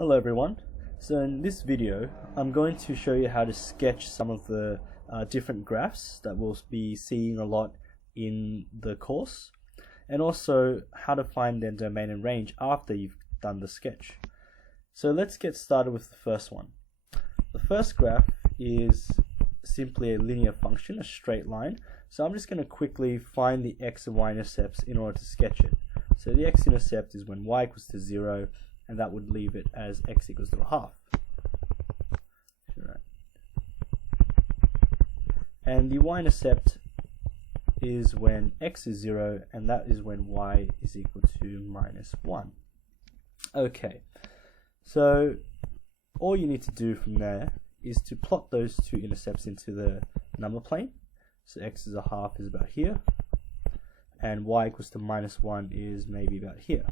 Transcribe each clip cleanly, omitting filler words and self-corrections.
Hello everyone. So in this video I'm going to show you how to sketch some of the different graphs that we'll be seeing a lot in the course, and also how to find their domain and range after you've done the sketch. So let's get started with the first one. The first graph is simply a linear function, a straight line. So I'm just going to quickly find the x and y intercepts in order to sketch it. So the x-intercept is when y equals to 0, and that would leave it as x equals to a half. And the y-intercept is when x is 0, and that is when y is equal to minus 1. Okay, so all you need to do from there is to plot those two intercepts into the number plane. So x is a half is about here, and y equals to minus 1 is maybe about here.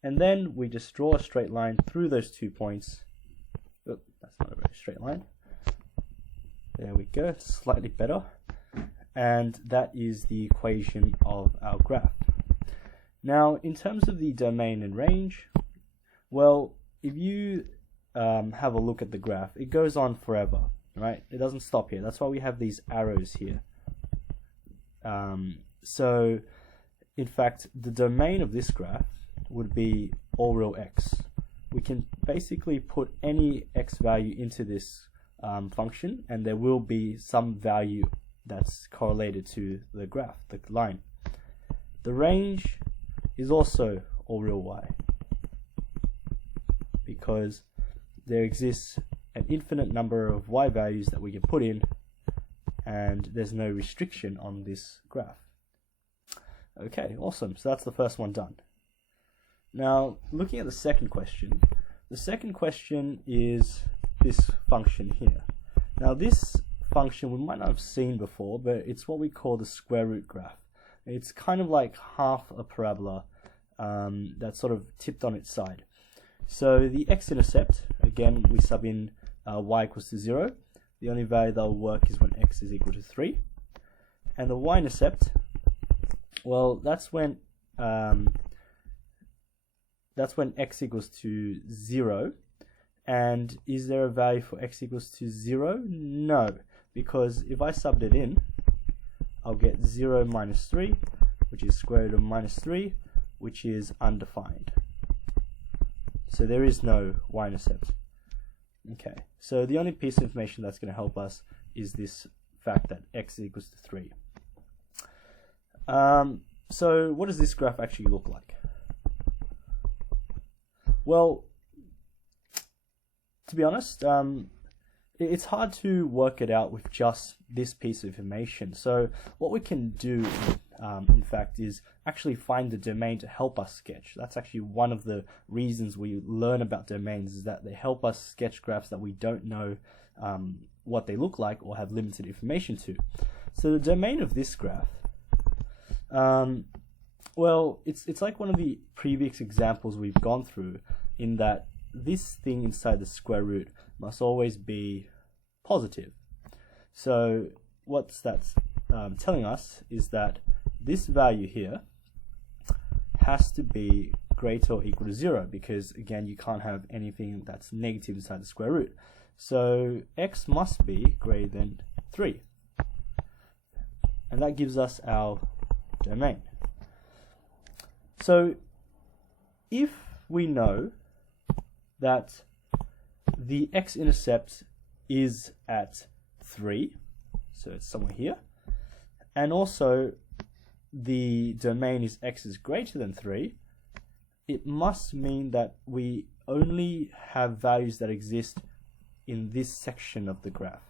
And then we just draw a straight line through those 2 points. Oh, that's not a very straight line. There we go, it's slightly better. And that is the equation of our graph. Now, in terms of the domain and range, well, if you have a look at the graph, it goes on forever, right? It doesn't stop here. That's why we have these arrows here. So, in fact, the domain of this graph would be all real x. We can basically put any x value into this function, and there will be some value that's correlated to the graph, the line. The range is also all real y, because there exists an infinite number of y values that we can put in, and there's no restriction on this graph. Okay, awesome. So that's the first one done. Now, looking at the second question is this function here. Now, this function we might not have seen before, but it's what we call the square root graph. It's kind of like half a parabola that's sort of tipped on its side. So the x-intercept, again, we sub in y equals to 0. The only value that will work is when x is equal to 3. And the y-intercept, well, that's when x equals to 0. And is there a value for x equals to 0? No, because if I subbed it in, I'll get 0 minus 3, which is square root of minus 3, which is undefined. So there is no y-intercept. Okay, so the only piece of information that's going to help us is this fact that x equals to 3. So what does this graph actually look like? Well, to be honest, it's hard to work it out with just this piece of information. So what we can do, in fact, is actually find the domain to help us sketch. That's actually one of the reasons we learn about domains, is that they help us sketch graphs that we don't know what they look like or have limited information to. So the domain of this graph, well, it's like one of the previous examples we've gone through, in that this thing inside the square root must always be positive. So what that's telling us is that this value here has to be greater or equal to 0, because again, you can't have anything that's negative inside the square root. So x must be greater than 3. And that gives us our domain. So if we know that the x-intercept is at 3, so it's somewhere here, and also the domain is x is greater than 3, it must mean that we only have values that exist in this section of the graph,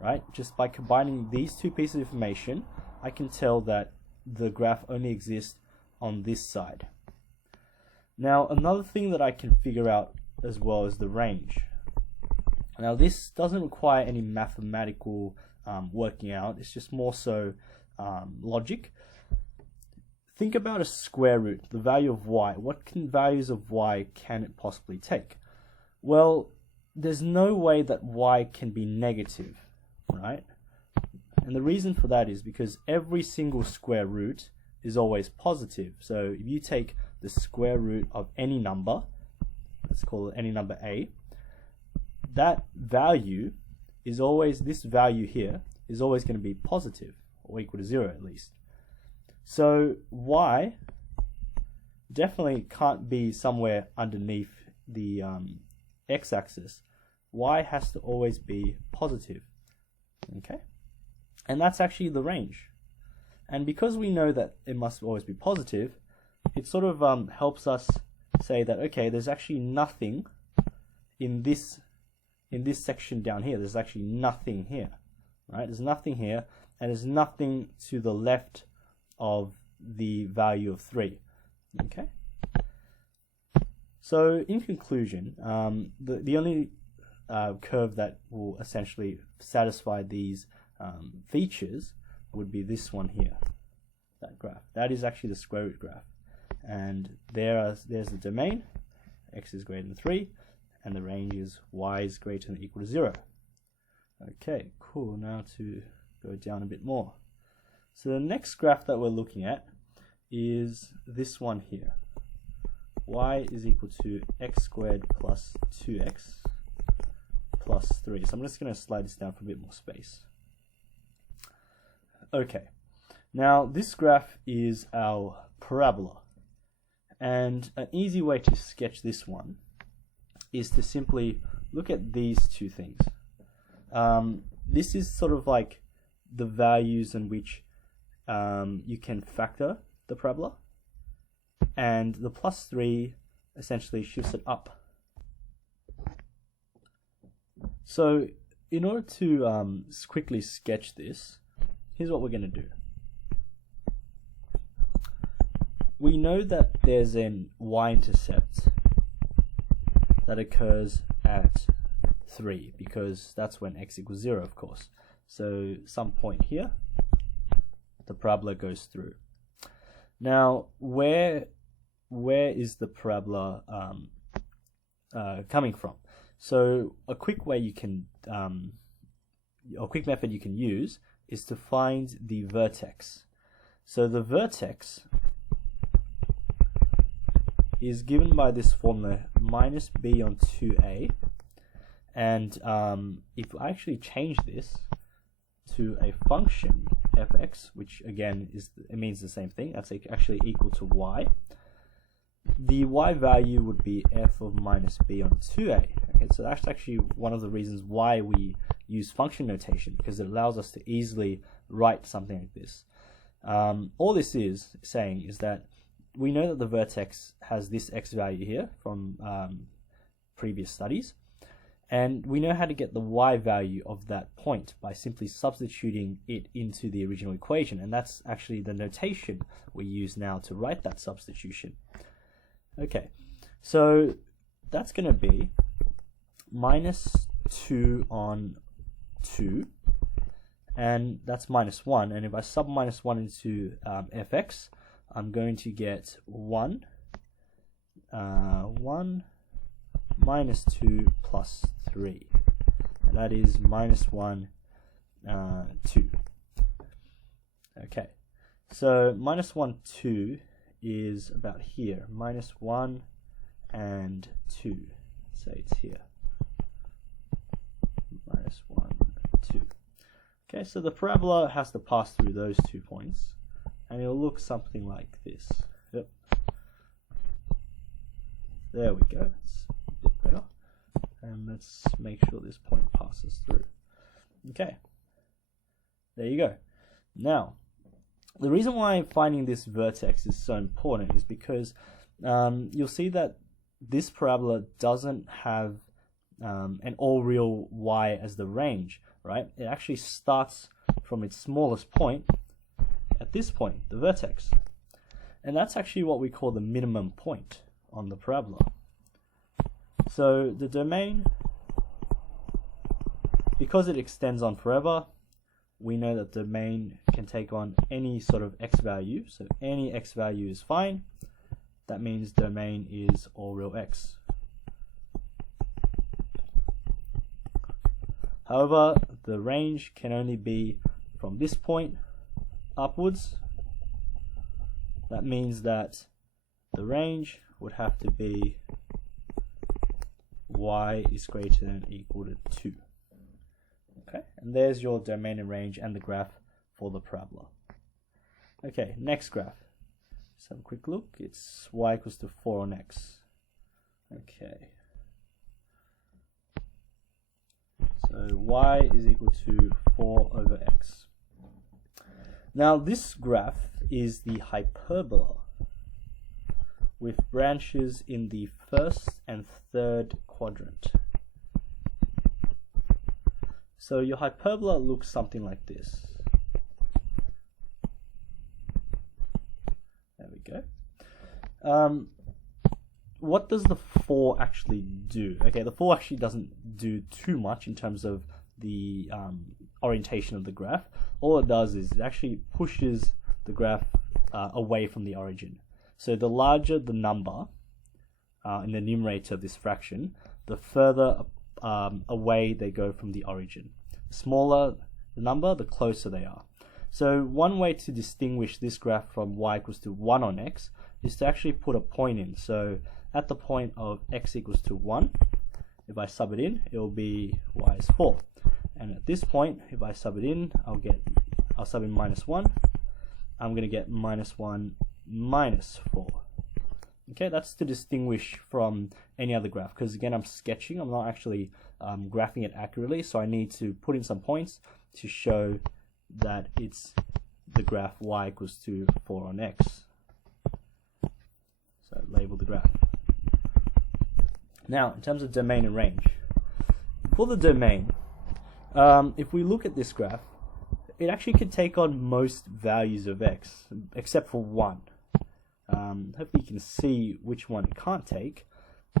right? Just by combining these two pieces of information, I can tell that the graph only exists on this side. Now, another thing that I can figure out as well is the range. Now, this doesn't require any mathematical working out. It's just more so logic. Think about a square root, the value of y. What values of y can it possibly take? Well, there's no way that y can be negative, right? And the reason for that is because every single square root is always positive. So if you take the square root of any number, let's call it any number a, that value is always, this value here is always going to be positive or equal to 0 at least. So y definitely can't be somewhere underneath the x-axis. Y has to always be positive. Okay, and that's actually the range. And because we know that it must always be positive, it sort of helps us say that, okay, there's actually nothing in this section down here. There's actually nothing here, right? There's nothing here, and there's nothing to the left of the value of 3. Okay. So in conclusion, the only curve that will essentially satisfy these features would be this one here, that graph. That is actually the square root graph. And there's the domain, x is greater than 3, and the range is y is greater than or equal to 0. Okay, cool. Now to go down a bit more. So the next graph that we're looking at is this one here. Y is equal to x squared plus 2x plus 3. So I'm just going to slide this down for a bit more space. Okay, now this graph is our parabola. And an easy way to sketch this one is to simply look at these two things. This is sort of like the values in which you can factor the parabola, and the plus 3 essentially shifts it up. So in order to quickly sketch this, here's what we're going to do. We know that there's an y-intercept that occurs at 3, because that's when x equals 0, of course. So some point here, the parabola goes through. Now, where is the parabola coming from? So a quick way you can, a quick method you can use is to find the vertex. So the vertex is given by this formula minus b on 2a, and if I actually change this to a function fx, which again it means the same thing, that's actually equal to y, the y value would be f of minus b on 2a. Okay, so that's actually one of the reasons why we use function notation, because it allows us to easily write something like this. All this is saying is that we know that the vertex has this x value here from previous studies, and we know how to get the y value of that point by simply substituting it into the original equation, and that's actually the notation we use now to write that substitution. Okay, so that's going to be minus 2 on 2, and that's minus 1, and if I sub minus 1 into fx, I'm going to get 1 minus 2 plus 3, and that is minus 1, 2. Okay, so minus 1, 2 is about here, minus 1 and 2, say it's here, minus 1, 2. Okay, so the parabola has to pass through those 2 points, and it'll look something like this. Yep. There we go. It's a bit better. And let's make sure this point passes through. Okay. There you go. Now, the reason why finding this vertex is so important is because you'll see that this parabola doesn't have an all real y as the range, right? It actually starts from its smallest point at this point, the vertex. And that's actually what we call the minimum point on the parabola. So the domain, because it extends on forever, we know that the domain can take on any sort of x value. So any x value is fine. That means domain is all real x. However, the range can only be from this point upwards. That means that the range would have to be y is greater than or equal to 2. Okay, and there's your domain and range and the graph for the parabola. Okay, next graph. Let's have a quick look. It's y equals to 4 on x. Okay. So y is equal to 4 over x. Now this graph is the hyperbola with branches in the first and third quadrant. So your hyperbola looks something like this. There we go. What does the 4 actually do? Okay, the 4 actually doesn't do too much in terms of the orientation of the graph. All it does is it actually pushes the graph away from the origin. So the larger the number in the numerator of this fraction, the further away they go from the origin. The smaller the number, the closer they are. So one way to distinguish this graph from y equals to 1 on x is to actually put a point in. So at the point of x equals to 1, if I sub it in, it will be y is 4. And at this point, if I sub it in, I'll sub in -1. I'm going to get -1 minus 4. Okay, that's to distinguish from any other graph, because again, I'm sketching, I'm not actually graphing it accurately, so I need to put in some points to show that it's the graph y equals to 4 on x. So label the graph. Now, in terms of domain and range, for the domain, if we look at this graph, it actually could take on most values of x, except for 1. Hopefully you can see which one it can't take.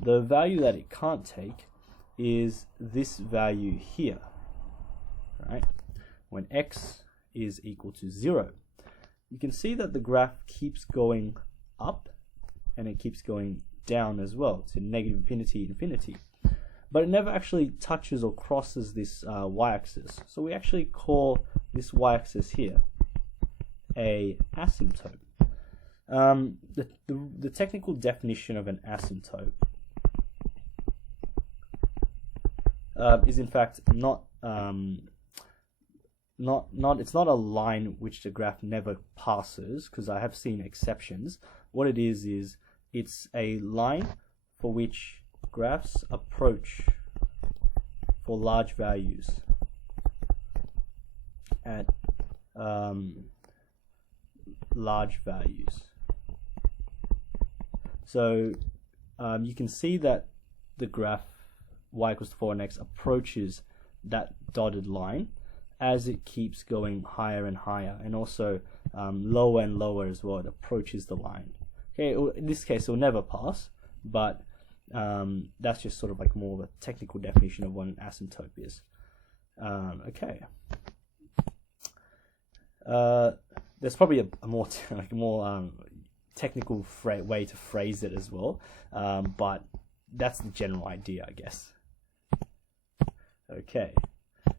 The value that it can't take is this value here, right? When x is equal to 0. You can see that the graph keeps going up and it keeps going down as well to negative infinity, infinity. But it never actually touches or crosses this y-axis. So we actually call this y-axis here a asymptote. The technical definition of an asymptote is in fact it's not a line which the graph never passes, because I have seen exceptions. What it is it's a line for which graphs approach for large values at large values. So you can see that the graph y equals to 4 on x approaches that dotted line as it keeps going higher and higher, and also lower and lower as well. It approaches the line. Okay, in this case it will never pass, but that's just sort of like more of a technical definition of what an asymptote is. Okay. There's probably a more technical way to phrase it as well, but that's the general idea, I guess. Okay,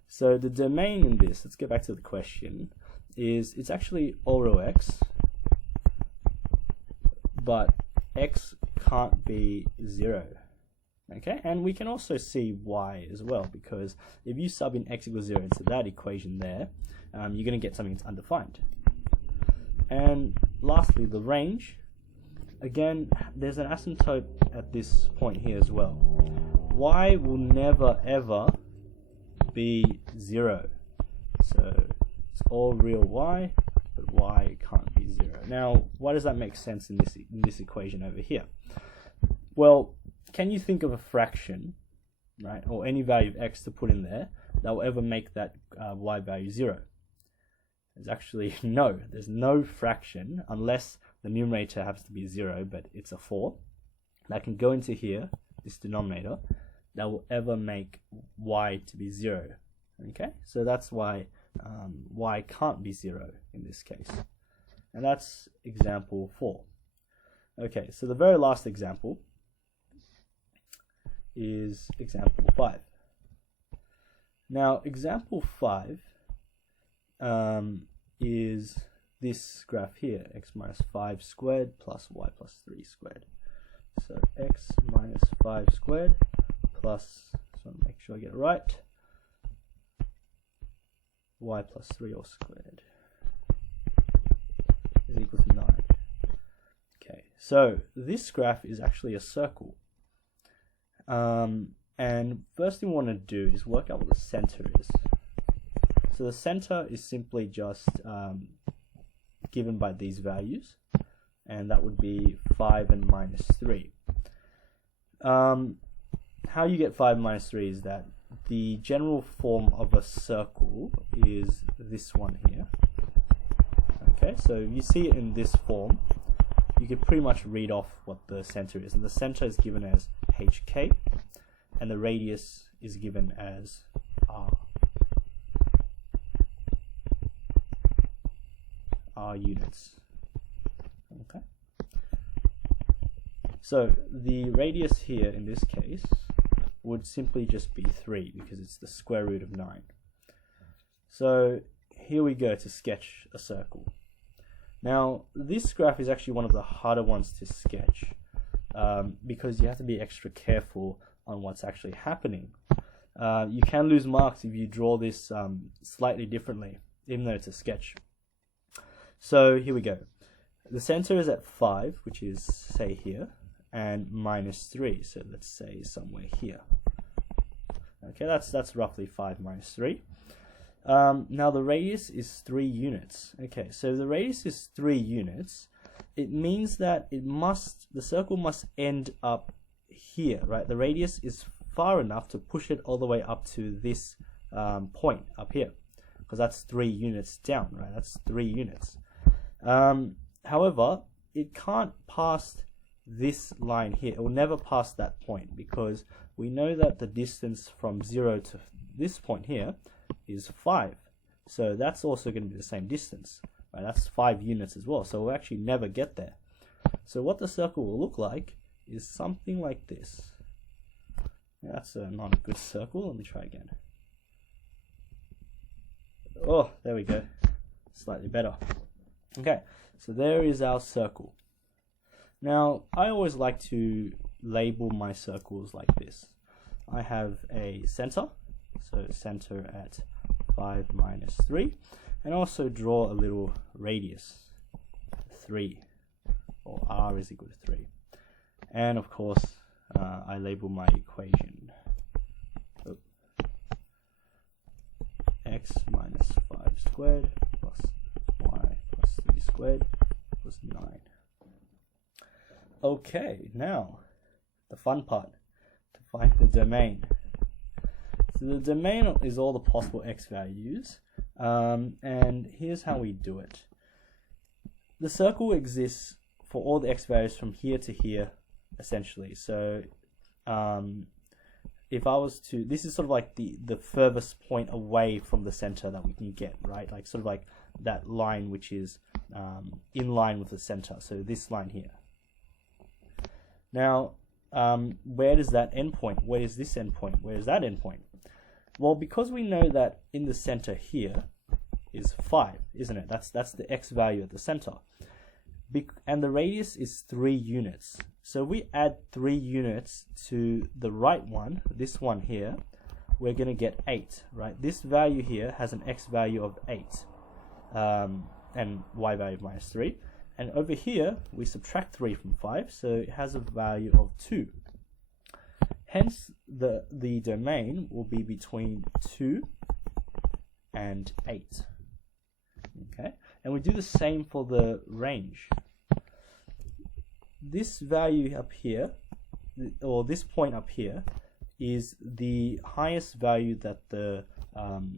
so the domain in this, let's get back to the question, is it's actually all row x, but x can't be 0. Okay, and we can also see y as well, because if you sub in x equals 0 into that equation there, you're going to get something that's undefined. And lastly, the range. Again, there's an asymptote at this point here as well. Y will never ever be 0. So it's all real y, but y can't be 0. Now, why does that make sense in this equation over here? Well, can you think of a fraction, right, or any value of x to put in there that will ever make that y value 0? There's actually no. There's no fraction, unless the numerator happens to be 0, but it's a 4, that can go into here, this denominator, that will ever make y to be 0. Okay, so that's why y can't be 0 in this case. And that's example 4. Okay, so the very last example is example 5. Now, example 5 is this graph here, x minus 5 squared plus y plus 3 squared. So x minus 5 squared plus, so make sure I get it right, y plus 3 all squared is equal to 9. Okay, so this graph is actually a circle. And first thing we want to do is work out what the center is. So the center is simply just given by these values, and that would be 5 and minus 3. How you get 5 minus 3 is that the general form of a circle is this one here. Okay, so you see it in this form, you can pretty much read off what the center is, and the center is given as hk, and the radius is given as r units. Okay, so the radius here in this case would simply just be 3 because it's the square root of 9. So here we go to sketch a circle. Now this graph is actually one of the harder ones to sketch because you have to be extra careful on what's actually happening. You can lose marks if you draw this slightly differently, even though it's a sketch. So here we go. The center is at 5, which is, say, here, and minus 3, so let's say somewhere here. Okay, that's roughly 5 minus 3. Now the radius is 3 units. Okay, so the radius is 3 units. It means that the circle must end up here, right? The radius is far enough to push it all the way up to this point up here, because that's 3 units down, right? That's 3 units. However, it can't pass this line here. It will never pass that point because we know that the distance from 0 to this point here is 5. So that's also going to be the same distance, right? That's 5 units as well. So we'll actually never get there. So what the circle will look like is something like this. Yeah, that's not a good circle. Let me try again. Oh, there we go. Slightly better. Okay, so there is our circle. Now, I always like to label my circles like this. I have a center, so center at 5 minus 3, and also draw a little radius, 3, or r is equal to 3. And of course, I label my equation. X minus 5 squared plus y plus 3 squared plus 9. Okay, now the fun part, to find the domain. So the domain is all the possible x values, and here's how we do it. The circle exists for all the x values from here to here, essentially. So if I was to, this is sort of like the furthest point away from the center that we can get, right? Like sort of like that line which is in line with the center. So this line here. Now, where does that endpoint? Where is this endpoint? Where is that endpoint? Well, because we know that in the center here is 5, isn't it? That's the x value at the center. And the radius is 3 units. So if we add 3 units to the right one, this one here, we're going to get 8, right? This value here has an x value of 8 and y value of minus 3. And over here, we subtract 3 from 5, so it has a value of 2. Hence, the domain will be between 2 and 8. Okay, and we do the same for the range. This value up here, or this point up here, is the highest value that the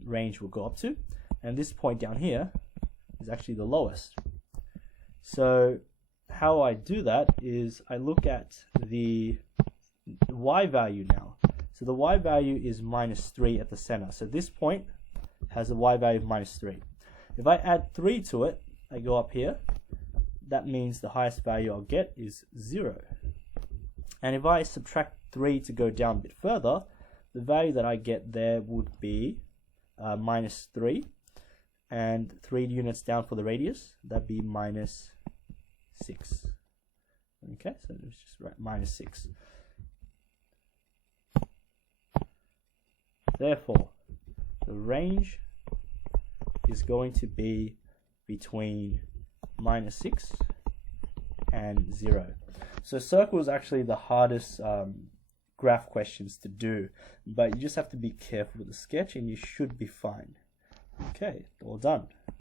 range will go up to, and this point down here is actually the lowest. So how I do that is I look at the y value now. So the y value is minus 3 at the center. So this point has a y value of minus 3. If I add 3 to it, I go up here. That means the highest value I'll get is 0. And if I subtract 3 to go down a bit further, the value that I get there would be minus 3. And 3 units down for the radius, that'd be minus 6. Okay, so let's just write minus 6. Therefore, the range is going to be between -6 and 0. So circle is actually the hardest graph questions to do, but you just have to be careful with the sketch and you should be fine. Okay, all done.